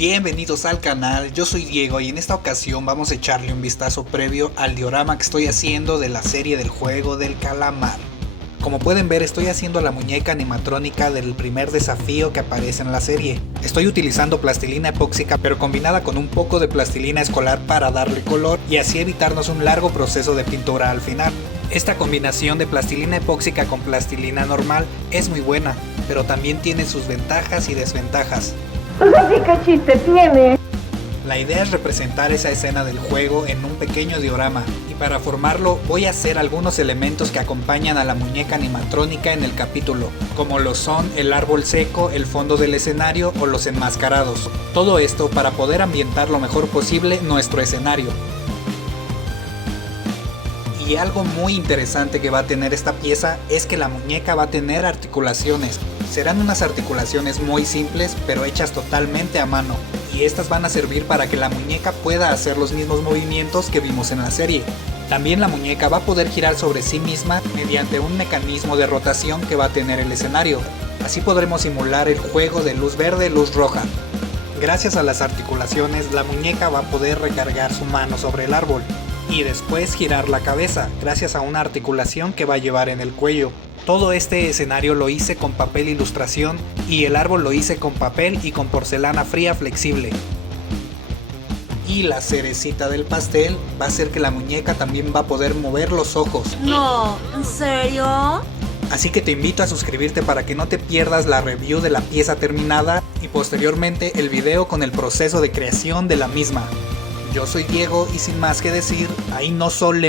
Bienvenidos al canal, yo soy Diego y en esta ocasión vamos a echarle un vistazo previo al diorama que estoy haciendo de la serie del juego del calamar. Como pueden ver, estoy haciendo la muñeca animatrónica del primer desafío que aparece en la serie. Estoy utilizando plastilina epóxica pero combinada con un poco de plastilina escolar para darle color y así evitarnos un largo proceso de pintura al final. Esta combinación de plastilina epóxica con plastilina normal es muy buena, pero también tiene sus ventajas y desventajas. Así que chiste tiene. La idea es representar esa escena del juego en un pequeño diorama, y para formarlo voy a hacer algunos elementos que acompañan a la muñeca animatrónica en el capítulo, como lo son el árbol seco, el fondo del escenario o los enmascarados. Todo esto para poder ambientar lo mejor posible nuestro escenario. Y algo muy interesante que va a tener esta pieza es que la muñeca va a tener articulaciones. Serán unas articulaciones muy simples pero hechas totalmente a mano, y estas van a servir para que la muñeca pueda hacer los mismos movimientos que vimos en la serie. También la muñeca va a poder girar sobre sí misma mediante un mecanismo de rotación que va a tener el escenario. Así podremos simular el juego de luz verde, luz roja. Gracias a las articulaciones, la muñeca va a poder recargar su mano sobre el árbol y después girar la cabeza gracias a una articulación que va a llevar en el cuello. Todo este escenario lo hice con papel ilustración y el árbol lo hice con papel y con porcelana fría flexible. Y la cerecita del pastel va a hacer que la muñeca también va a poder mover los ojos. No, ¿en serio? Así que te invito a suscribirte para que no te pierdas la review de la pieza terminada y posteriormente el video con el proceso de creación de la misma. Yo soy Diego y sin más que decir, ahí no solemos.